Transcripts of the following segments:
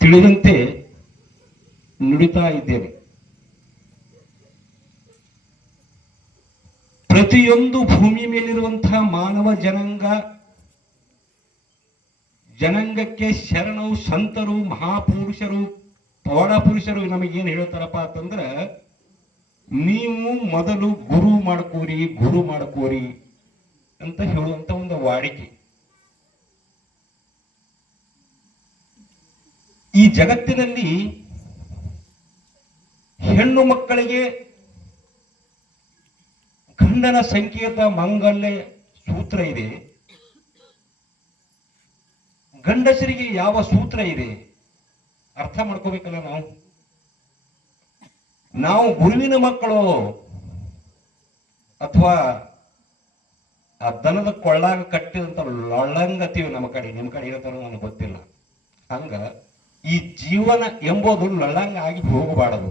ತಿಳಿದಂತೆ ನುಡಿತಾ ಇದ್ದೇನೆ. ಪ್ರತಿಯೊಂದು ಭೂಮಿ ಮೇಲಿರುವಂತಹ ಮಾನವ ಜನಾಂಗಕ್ಕೆ ಶರಣರು, ಸಂತರು, ಮಹಾಪುರುಷರು, ಪವಾಡ ಪುರುಷರು ನಮಗೇನು ಹೇಳ್ತಾರಪ್ಪ ಅಂತಂದ್ರ, ನೀವು ಮೊದಲು ಗುರು ಮಾಡ್ಕೋರಿ ಅಂತ ಹೇಳುವಂತ ಒಂದು ವಾಡಿಕೆ. ಈ ಜಗತ್ತಿನಲ್ಲಿ ಹೆಣ್ಣು ಮಕ್ಕಳಿಗೆ ಗಂಡನ ಸಂಕೇತ ಮಾಂಗಲ್ಯ ಸೂತ್ರ ಇದೆ, ಗಂಡಸರಿಗೆ ಯಾವ ಸೂತ್ರ ಇದೆ ಅರ್ಥ ಮಾಡ್ಕೋಬೇಕಲ್ಲ. ನಾವು ಗುರುವಿನ ಮಕ್ಕಳು ಅಥವಾ ಆ ದನದ ಕೊಳ್ಳಾಗ ಕಟ್ಟಿದಂತ ಲೊಳ್ಳಂಗತ್ತೀವಿ. ನಮ್ಮ ಕಡೆ, ನಿಮ್ಮ ಕಡೆ ಇರತ್ತಾರೋ ನನಗೆ ಗೊತ್ತಿಲ್ಲ. ಹಂಗ ಈ ಜೀವನ ಎಂಬುದು ಲಳ್ಳಂಗ ಆಗಿ ಹೋಗಬಾರದು.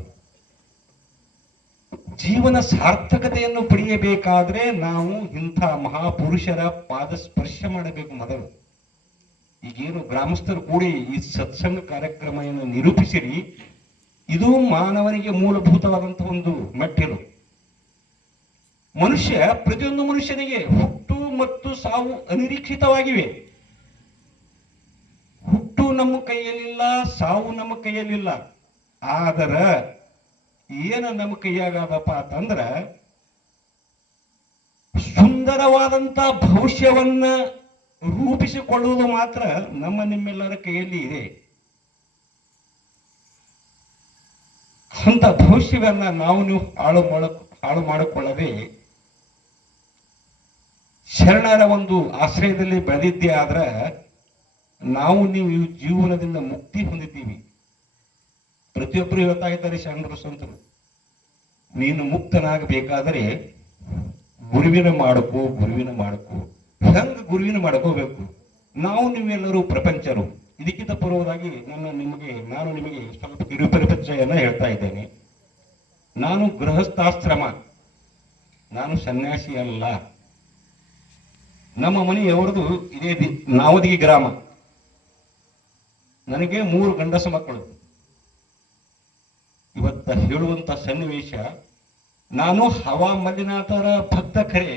ಜೀವನ ಸಾರ್ಥಕತೆಯನ್ನು ಪಡೆಯಬೇಕಾದ್ರೆ ನಾವು ಇಂಥ ಮಹಾಪುರುಷರ ಪಾದ ಸ್ಪರ್ಶ ಮಾಡಬೇಕು ಮೊದಲು. ಈಗೇನು ಗ್ರಾಮಸ್ಥರು ಕೂಡಿ ಈ ಸತ್ಸಂಗ ಕಾರ್ಯಕ್ರಮವನ್ನು ನಿರೂಪಿಸಿರಿ, ಇದು ಮಾನವನಿಗೆ ಮೂಲಭೂತವಾದಂತಹ ಒಂದು ಮೆಟ್ಟಿಲು. ಪ್ರತಿಯೊಂದು ಮನುಷ್ಯನಿಗೆ ಹುಟ್ಟು ಮತ್ತು ಸಾವು ಅನಿರೀಕ್ಷಿತವಾಗಿವೆ. ಹುಟ್ಟು ನಮ್ಮ ಕೈಯಲ್ಲಿಲ್ಲ, ಸಾವು ನಮ್ಮ ಕೈಯಲ್ಲಿಲ್ಲ. ಆದ್ರೆ ಏನು ನಮ್ಮ ಕೈಯಾಗದಪ್ಪ ಅಂತಂದ್ರ, ಸುಂದರವಾದಂತ ಭವಿಷ್ಯವನ್ನ ರೂಪಿಸಿಕೊಳ್ಳುವುದು ಮಾತ್ರ ನಿಮ್ಮೆಲ್ಲರ ಕೈಯಲ್ಲಿ ಇದೆ. ಅಂತ ಭವಿಷ್ಯವನ್ನ ನೀವು ಹಾಳು ಮಾಡಿಕೊಳ್ಳದೆ ಶರಣರ ಒಂದು ಆಶ್ರಯದಲ್ಲಿ ಬೆಳೆದಿದ್ದೇ ಆದ್ರ ನೀವು ಈ ಜೀವನದಿಂದ ಮುಕ್ತಿ ಹೊಂದಿದ್ದೀವಿ. ಪ್ರತಿಯೊಬ್ಬರು ಹೇಳ್ತಾ ಇದ್ದಾರೆ ಶರಣರು, ಸಂತರು, ನೀನು ಮುಕ್ತನಾಗಬೇಕಾದರೆ ಗುರುವಿನ ಮಾಡಕು. ಹೆಂಗ ಗುರುವಿನ ಮಾಡ್ಕೋಬೇಕು? ನೀವೆಲ್ಲರೂ ಪ್ರಪಂಚರು. ಇದಕ್ಕಿಂತ ಪೂರ್ವವಾಗಿ ನಾನು ನಿಮಗೆ ಸ್ವಲ್ಪ ಕಿರುಪರಿಚಯನ್ನ ಹೇಳ್ತಾ ಇದ್ದೇನೆ. ನಾನು ಗೃಹಸ್ಥಾಶ್ರಮ, ನಾನು ಸನ್ಯಾಸಿ ಅಲ್ಲ. ನಮ್ಮ ಮನೆಯವರದು ಇದೇ ನಾವದಿಗೆ ಗ್ರಾಮ. ನನಗೆ 3 ಗಂಡಸ ಮಕ್ಕಳು. ಇವತ್ತ ಹೇಳುವಂತ ಸನ್ನಿವೇಶ, ನಾನು ಹವಾ ಮಲ್ಲಿನಾಥರ ಭಕ್ತ ಖರೆ,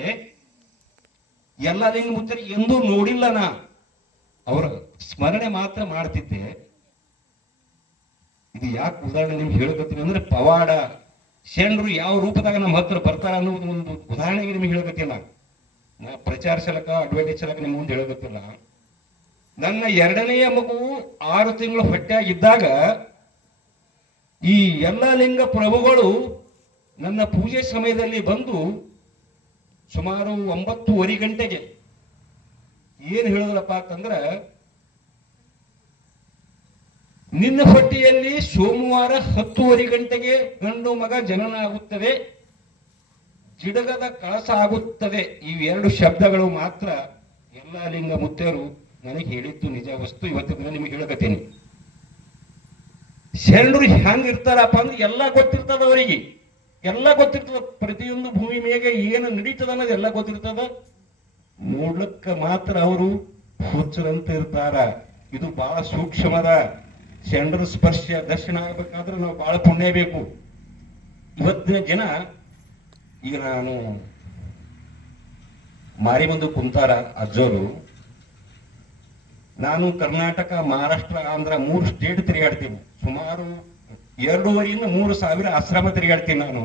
ಎಲ್ಲ ಲಿಂಗ ಮುಚ್ಚರಿ ಎಂದೂ ನೋಡಿಲ್ಲ. ಅವರ ಸ್ಮರಣೆ ಮಾತ್ರ ಮಾಡ್ತಿದ್ದೆ. ಇದು ಯಾಕೆ ಉದಾಹರಣೆ ನಿಮ್ಗೆ ಹೇಳಕತ್ತೀನಿ ಅಂದ್ರೆ, ಪವಾಡ ಶರಣರು ಯಾವ ರೂಪದಾಗ ನಮ್ಮ ಹತ್ರ ಬರ್ತಾರ ಅನ್ನೋದು ಒಂದು ಉದಾಹರಣೆಗೆ ನಿಮ್ಗೆ ಹೇಳಕತ್ತಿಲ್ಲ. ನಾ ಪ್ರಚಾರ ಸಲಕ ಅಡ್ವರ್ಟೈಸ್ ಸಲಕ ನಿಮ್ ಮುಂದೆ ಹೇಳಕತ್ತಿಲ್ಲ. ನನ್ನ 2ನೆಯ ಮಗು 6 ತಿಂಗಳು ಹೊಟ್ಟೆಯಾಗಿದ್ದಾಗ ಈ ಎಲ್ಲ ಲಿಂಗ ಪ್ರಭುಗಳು ನನ್ನ ಪೂಜೆ ಸಮಯದಲ್ಲಿ ಬಂದು ಸುಮಾರು 9:30 ಗಂಟೆಗೆ ಏನ್ ಹೇಳಿದ್ರಪ್ಪ ಅಂತಂದ್ರ, ನಿನ್ನ ಹೊಟ್ಟೆಯಲ್ಲಿ ಸೋಮವಾರ 10:30 ಗಂಟೆಗೆ ಗಂಡು ಮಗ ಜನನ ಆಗುತ್ತದೆ, ಜಿಡಗದ ಕಳಸ ಆಗುತ್ತದೆ. ಇವೆರಡು ಶಬ್ದಗಳು ಮಾತ್ರ ಎಲ್ಲ ಲಿಂಗ ಮುತ್ತೇರು ನನಗೆ ಹೇಳಿದ್ದು ನಿಜ ವಸ್ತು. ಇವತ್ತಿನ ನಿಮಗೆ ಹೇಳಕತ್ತೀನಿ. ಶರಣರು ಹೆಂಗ್ ಇರ್ತಾರಪ್ಪ ಅಂದ್ರೆ ಎಲ್ಲ ಗೊತ್ತಿರ್ತದ ಅವರಿಗೆ, ಎಲ್ಲ ಗೊತ್ತಿರ್ತದ. ಪ್ರತಿಯೊಂದು ಭೂಮಿ ಮೇಲೆ ಏನು ನಡೀತದ ಅನ್ನೋದು ಎಲ್ಲ ಗೊತ್ತಿರ್ತದ. ನೋಡ್ಲಿಕ್ಕ ಮಾತ್ರ ಅವರು ಹುಚ್ಚರಂತ ಇರ್ತಾರ. ಇದು ಬಹಳ ಸೂಕ್ಷ್ಮದ. ಶರಣರ ಸ್ಪರ್ಶ ದರ್ಶನ ಆಗ್ಬೇಕಾದ್ರೆ ನಾವು ಬಹಳ ಪುಣ್ಯ ಬೇಕು. ಇವತ್ತಿನ ಜನ, ಈಗ ನಾನು ಮಾರಿ ಮುಂದೆ ಕುಂತಾರ ಅಜ್ಜೋರು, ನಾನು ಕರ್ನಾಟಕ, ಮಹಾರಾಷ್ಟ್ರ, ಆಂಧ್ರ 3 ಸ್ಟೇಟ್ ತಿರುಗಾಡ್ತೀನಿ. ಸುಮಾರು 2,500 - 3,000 ಆಶ್ರಮ ತಿರುಗಾಡ್ತೀನಿ ನಾನು.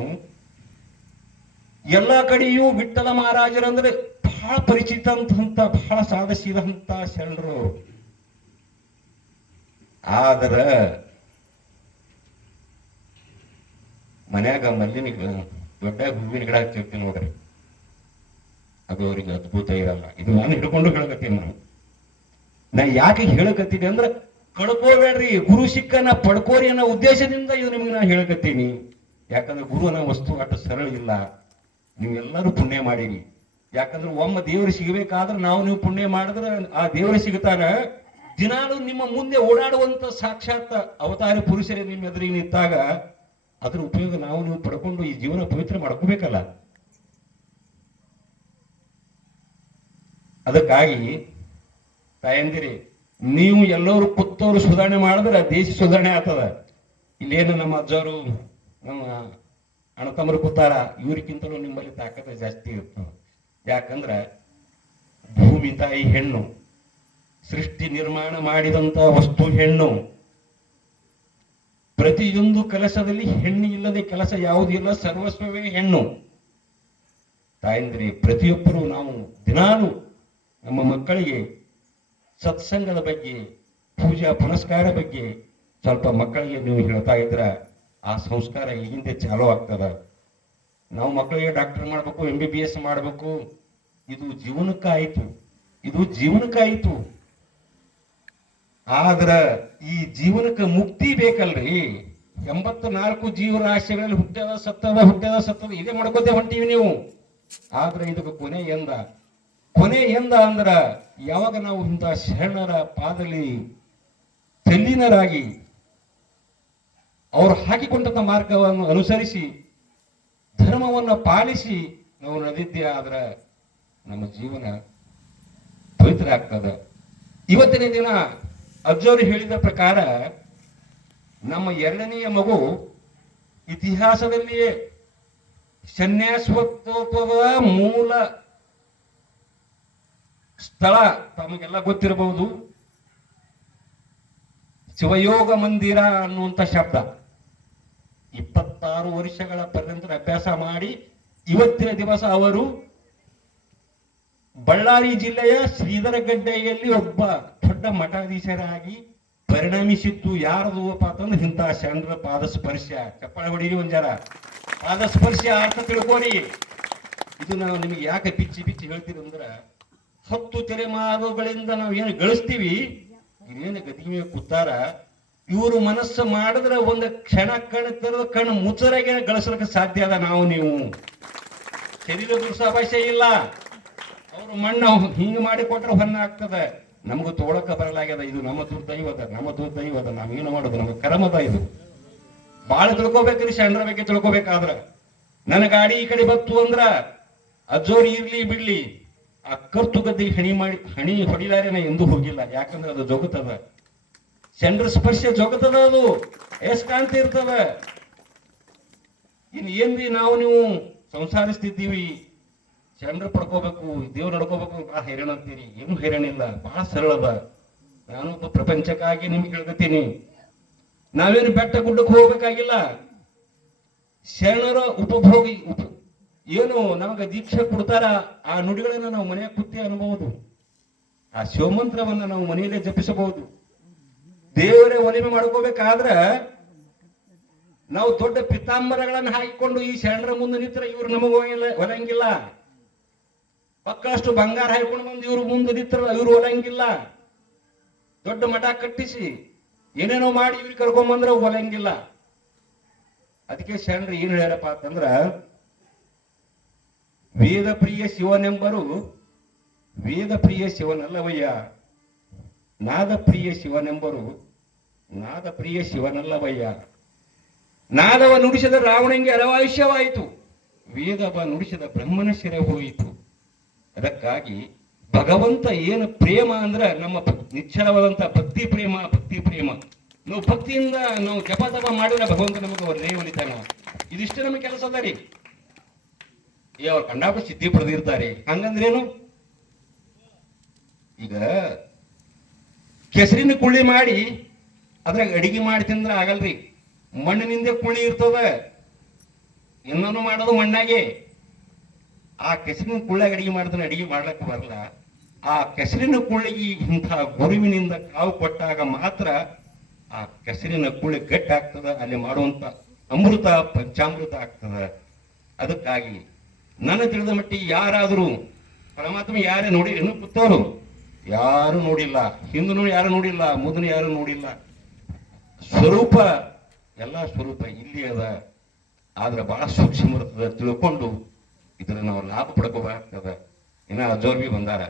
ಎಲ್ಲ ಕಡೆಯೂ ವಿಠ್ಠಲ ಮಹಾರಾಜರಂದ್ರೆ ಬಹಳ ಪರಿಚಿತ ಅಂತ, ಬಹಳ ಸಾಧಿಸಿದಂತ ಶರಣರು. ಆದ್ರ ಮನ್ಯಾಗ ಮಲ್ಲಿನ ದೊಡ್ಡ ಹೂವಿನ ಗಿಡ ಹಚ್ಚಿರ್ತೀನಿ ನೋಡ್ರಿ, ಅದು ಅವ್ರಿಗೆ ಅದ್ಭುತ ಇರಲ್ಲ. ಇದು ನಾನು ಹಿಡ್ಕೊಂಡು ಹೇಳಕತ್ತೀನಿ. ನಾ ಯಾಕೆ ಹೇಳಕತ್ತೀನಿ ಅಂದ್ರೆ, ಕಳ್ಕೋಬೇಡ್ರಿ, ಗುರು ಸಿಕ್ಕನ ಪಡ್ಕೋರಿ ಅನ್ನೋ ಉದ್ದೇಶದಿಂದ ಇದು ನಿಮ್ಗೆ ನಾ ಹೇಳಕತ್ತೀನಿ. ಯಾಕಂದ್ರೆ ಗುರು ಅನ್ನೋ ವಸ್ತು ಅಷ್ಟು ಸರಳ ಇಲ್ಲ. ನೀವೆಲ್ಲರೂ ಪುಣ್ಯ ಮಾಡಿರಿ. ಯಾಕಂದ್ರೆ ಒಮ್ಮ ದೇವರು ಸಿಗಬೇಕಾದ್ರೆ ನೀವು ಪುಣ್ಯ ಮಾಡಿದ್ರೆ ಆ ದೇವರು ಸಿಗ್ತಾನ. ದಿನಾಲು ನಿಮ್ಮ ಮುಂದೆ ಓಡಾಡುವಂತ ಸಾಕ್ಷಾತ್ ಅವತಾರಿ ಪುರುಷರೇ ನಿಮ್ಮ ಎದುರಿಗೆ ನಿಂತಾಗ ಅದ್ರ ಉಪಯೋಗ ನೀವು ಪಡ್ಕೊಂಡು ಈ ಜೀವನ ಪವಿತ್ರ ಮಾಡ್ಕೋಬೇಕಲ್ಲ. ಅದಕ್ಕಾಗಿ ತಾಯಂದಿರಿ, ನೀವು ಎಲ್ಲರೂ ಕೂತವ್ರು ಸುಧಾರಣೆ ಮಾಡಿದ್ರೆ ದೇಶ ಸುಧಾರಣೆ ಆಗ್ತದ. ಇಲ್ಲೇನು ನಮ್ಮ ಅಜ್ಜವರು ನಮ್ಮ ಅಣ್ಣ ತಮ್ಮರು ಕೂತಾರ, ಇವ್ರಿಗಿಂತಲೂ ನಿಮ್ಮಲ್ಲಿ ತಾಕತ್ತ ಜಾಸ್ತಿ ಇರ್ತದೆ. ಯಾಕಂದ್ರ ಭೂಮಿ ತಾಯಿ ಹೆಣ್ಣು, ಸೃಷ್ಟಿ ನಿರ್ಮಾಣ ಮಾಡಿದಂತ ವಸ್ತು ಹೆಣ್ಣು. ಪ್ರತಿಯೊಂದು ಕೆಲಸದಲ್ಲಿ ಹೆಣ್ಣು ಇಲ್ಲದೆ ಕೆಲಸ ಯಾವುದಿಲ್ಲ, ಸರ್ವಸ್ವವೇ ಹೆಣ್ಣು. ತಾಯಂದ್ರಿ, ಪ್ರತಿಯೊಬ್ಬರು ನಾವು ದಿನಾಲು ನಮ್ಮ ಮಕ್ಕಳಿಗೆ ಸತ್ಸಂಗದ ಬಗ್ಗೆ, ಪೂಜಾ ಪುನಸ್ಕಾರ ಬಗ್ಗೆ ಸ್ವಲ್ಪ ಮಕ್ಕಳಿಗೆ ನೀವು ಹೇಳ್ತಾ ಇದ್ರ ಆ ಸಂಸ್ಕಾರ ಈಗಿಂದ ಚಾಲೂ ಆಗ್ತದ. ನಾವು ಮಕ್ಕಳಿಗೆ ಡಾಕ್ಟರ್ ಮಾಡ್ಬೇಕು, MBBS ಮಾಡ್ಬೇಕು, ಇದು ಜೀವನಕ್ಕಾಯಿತು, ಇದು ಜೀವನಕ್ಕಾಯಿತು. ಆದ್ರ ಈ ಜೀವನಕ್ಕೆ ಮುಕ್ತಿ ಬೇಕಲ್ರಿ. 84 ಜೀವರಾಶಿಗಳಲ್ಲಿ ಹುಟ್ಟದ ಸತ್ತದ ಇದೇ ಮಾಡ್ಕೋತೇ ಹೊಂಟೀವಿ ನೀವು. ಆದ್ರೆ ಇದಕ್ಕೆ ಕೊನೆ ಎಂದ ಅಂದ್ರ ಯಾವಾಗ ನಾವು ಇಂಥ ಶರಣರ ಪಾದಲಿ ತಲ್ಲೀನರಾಗಿ ಅವರು ಹಾಕಿಕೊಂಡಂತ ಮಾರ್ಗವನ್ನು ಅನುಸರಿಸಿ ಧರ್ಮವನ್ನು ಪಾಲಿಸಿ ನಾವು ನಡೆದಿದ್ದೇ ಆದ್ರ ನಮ್ಮ ಜೀವನ ಪವಿತ್ರ ಆಗ್ತದ. ಇವತ್ತಿನ ದಿನ ಅಜ್ಜವರು ಹೇಳಿದ ಪ್ರಕಾರ ನಮ್ಮ 2ನೆಯ ಮಗು ಇತಿಹಾಸದಲ್ಲಿಯೇ ಸನ್ಯಾಸತ್ವದ ಮೂಲ ಸ್ಥಳ ತಮಗೆಲ್ಲ ಗೊತ್ತಿರಬಹುದು, ಶಿವಯೋಗ ಮಂದಿರ ಅನ್ನುವಂಥ ಶಬ್ದ. 26 ವರ್ಷಗಳ ಪರ್ಯಂತ ಅಭ್ಯಾಸ ಮಾಡಿ ಇವತ್ತಿನ ದಿವಸ ಅವರು ಬಳ್ಳಾರಿ ಜಿಲ್ಲೆಯ ಶ್ರೀಧರಗಡ್ಡೆಯಲ್ಲಿ ಒಬ್ಬ ದೊಡ್ಡ ಮಠಾಧೀಶರಾಗಿ ಪರಿಣಮಿಸಿದ್ದು ಯಾರದಪ್ಪ ಅಂತಂದ್ರೆ ಇಂಥ ಶರಣರ ಪಾದ ಸ್ಪರ್ಶ. ಚಪ್ಪಾಳೆ ಹೊಡೀರಿ ಒಂಜಾರ, ಪಾದ ಸ್ಪರ್ಶ ಅರ್ಥ ತಿಳ್ಕೋರಿ. ಇದು ನಾವು ನಿಮಗೆ ಯಾಕೆ ಬಿಚ್ಚಿ ಹೇಳ್ತೀವಿ ಅಂದ್ರ 10 ತಲೆಮಾರುಗಳಿಂದ ನಾವು ಏನು ಗಳಿಸ್ತೀವಿ, ಇದೇನು ಗದಿಮೆ ಕೂತಾರ ಇವರು ಮನಸ್ಸು ಮಾಡಿದ್ರೆ ಒಂದು ಕ್ಷಣ ಕಣ್ಣು ಮುಚ್ಚರಾಗೆ ಗಳಿಸ್ಲಿಕ್ಕೆ ಸಾಧ್ಯ ಅದ. ನಾವು ನೀವು ಶರೀರ ದುರ್ಸಾಭಾಷೆ ಇಲ್ಲ, ಅವರು ಮಣ್ಣು ಹಿಂಗೆ ಮಾಡಿ ಕೊಟ್ರೆ ಹೊನ್ನ ಆಗ್ತದೆ. ನಮಗೂ ತೋಳಕ ಬರಲಾಗ್ಯದ. ಇದು ನಮ್ಮ ದುರ್ದೈವದ. ನಾವೇನು ಮಾಡೋದು, ನಮ್ಮ ಕರ್ಮದ. ಇದು ಬಾಳ ತಿಳ್ಕೊಬೇಕ್ರಿ. ಶರಣರ ಬಗ್ಗೆ ತಿಳ್ಕೊಬೇಕಾದ್ರ ನನ್ನ ಗಾಡಿ ಈ ಕಡೆ ಬತ್ತು ಅಂದ್ರ ಅಜ್ಜೋರು ಇರ್ಲಿ ಬಿಡ್ಲಿ, ಆ ಕರ್ತು ಗದ್ದಿಗೆ ಹಣಿ ಹೊಡಿಲಾರೆ ನಾ ಎಂದೂ ಹೋಗಿಲ್ಲ. ಯಾಕಂದ್ರೆ ಅದು ಜೋಗತದ. ಶರಣರ ಸ್ಪರ್ಶ ಜೋಗತದ. ಅದು ಎಷ್ಟ್ ಕಾಣ್ತಾ ಇರ್ತದ. ಇನ್ ಏನ್ರಿ ನಾವು ನೀವು ಸಂಸಾರಿಸ್ತಿದ್ದೀವಿ, ಶರಣರು ಪಡ್ಕೋಬೇಕು, ದೇವ್ರು ನಡ್ಕೋಬೇಕು, ಬಹಳ ಹೈರಾಣ ಅಂತೀರಿ. ಏನು ಹೈರಾಣ ಇಲ್ಲ, ಬಹಳ ಸರಳ ಅದ. ನಾನು ಪ್ರಪಂಚಕ್ಕಾಗಿ ನಿಮ್ಗೆ ಹೇಳ್ತೀನಿ, ನಾವೇನು ಬೆಟ್ಟ ಗುಡ್ಡಕ್ಕೆ ಹೋಗ್ಬೇಕಾಗಿಲ್ಲ. ಶರಣರ ಉಪಭೋಗಿ ಏನು ನಮಗೆ ದೀಕ್ಷೆ ಕೊಡ್ತಾರ, ಆ ನುಡಿಗಳನ್ನ ನಾವು ಮನೆಯ ಕೂತಿ ಅನ್ಬಹುದು. ಆ ಶಿವಮಂತ್ರವನ್ನ ನಾವು ಮನೆಯಲ್ಲೇ ಜಪಿಸಬಹುದು. ದೇವರೇ ಒಲಿಮೆ ಮಾಡ್ಕೋಬೇಕಾದ್ರ ನಾವು ದೊಡ್ಡ ಪಿತಾಂಬರಗಳನ್ನು ಹಾಕಿಕೊಂಡು ಈ ಶರಣರ ಮುಂದೆ ನಿಂತರ ಇವ್ರು ನಮಗ ಒಲಂಗಿಲ್ಲ. ಪಕ್ಕಷ್ಟು ಬಂಗಾರ ಹಾಕೊಂಡು ಬಂದು ಇವ್ರು ಮುಂದೆ ನಿಂತರ ಇವ್ರು ಒಲಂಗಿಲ್ಲ. ದೊಡ್ಡ ಮಠ ಕಟ್ಟಿಸಿ ಏನೇನೋ ಮಾಡಿ ಇವ್ರಿಗೆ ಕರ್ಕೊಂಬಂದ್ರೆ ಒಲಂಗಿಲ್ಲ. ಅದಕ್ಕೆ ಶರಣರು ಏನ್ ಹೇಳ್ಯಾರಪ್ಪ ಅಂತಂದ್ರ, ವೇದ ಪ್ರಿಯ ಶಿವನೆಂಬರು ವೇದ ಪ್ರಿಯ ಶಿವನಲ್ಲವಯ್ಯ, ನಾದ ಪ್ರಿಯ ಶಿವನೆಂಬರು ನಾದ ಪ್ರಿಯ ಶಿವನಲ್ಲವಯ್ಯ. ನಾದವ ನುಡಿಸಿದ ರಾವಣಂಗೆ ಅರವಾಯುಷ್ಯವಾಯಿತು, ವೇದವ ನುಡಿಸಿದ ಬ್ರಹ್ಮನ ಶಿರ ಹೋಯಿತು. ಅದಕ್ಕಾಗಿ ಭಗವಂತ ಏನು ಪ್ರೇಮ ಅಂದ್ರ ನಮ್ಮ ನಿಶ್ಚಲವಾದಂತ ಭಕ್ತಿ ಪ್ರೇಮ. ನಾವು ಭಕ್ತಿಯಿಂದ ನಾವು ಜಪ ಮಾಡಿದ್ರೆ ಭಗವಂತ ನಮಗೆ ಒಳ್ಳೆ ಒಲಿತಾನ. ಇದಿಷ್ಟೇ ನಮಗೆ ಕೆಲಸ ಅದ ರೀ. ಅವ್ರು ಕಂಡಾಪಟ್ಟ ಸಿದ್ಧಿ ಪಡೆದಿರ್ತಾರೆ. ಹಂಗಂದ್ರೇನು, ಈಗ ಕೆಸರಿನ ಕುಳ್ಳಿ ಮಾಡಿ ಅದ್ರಾಗ ಅಡಿಗೆ ಮಾಡಿ ತಿಂದ್ರೆ ಆಗಲ್ರಿ. ಮಣ್ಣಿನಿಂದ ಕುಳ್ಳಿ ಇರ್ತದ, ಇನ್ನೊಂದು ಮಾಡೋದು ಮಣ್ಣಾಗೆ. ಆ ಕೆಸರಿನ ಕುಳ್ಳಿಗೆ ಅಡಿಗೆ ಮಾಡಿದ್ರೆ ಅಡಿಗೆ ಮಾಡ್ಲಕ್ಕ ಬರಲ್ಲ. ಆ ಕೆಸರಿನ ಕುಳ್ಳಿಗೆ ಇಂಥ ಗುರುವಿನಿಂದ ಕಾವು ಕೊಟ್ಟಾಗ ಮಾತ್ರ ಆ ಕೆಸರಿನ ಕುಳ್ಳಿ ಗಟ್ಟಿ ಆಗ್ತದ. ಅಲ್ಲಿ ಮಾಡುವಂತ ಅಮೃತ ಪಂಚಾಮೃತ ಆಗ್ತದ. ಅದಕ್ಕಾಗಿ ನನ್ನ ತಿಳಿದ ಮಟ್ಟಿಗೆ ಯಾರಾದರೂ ಪರಮಾತ್ಮ ಯಾರೇ ನೋಡಿ ಕೂತವರು ಯಾರು ನೋಡಿಲ್ಲ, ಹಿಂದೂ ಯಾರು ನೋಡಿಲ್ಲ, ಮುಂದೂ ಯಾರು ನೋಡಿಲ್ಲ. ಸ್ವರೂಪ ಎಲ್ಲ ಸ್ವರೂಪ ಇಲ್ಲಿ ಅದ. ಆದ್ರೆ ಬಹಳ ಸೂಕ್ಷ್ಮ ಇರ್ತದ. ತಿಳ್ಕೊಂಡು ಇದನ್ನ ನಾವು ಲಾಭ ಪಡ್ಕೋಬೇಕಾಗ್ತದ. ಇನ್ನ ಅಜ್ಜೋರ್ ಬಿ ಬಂದಾರ.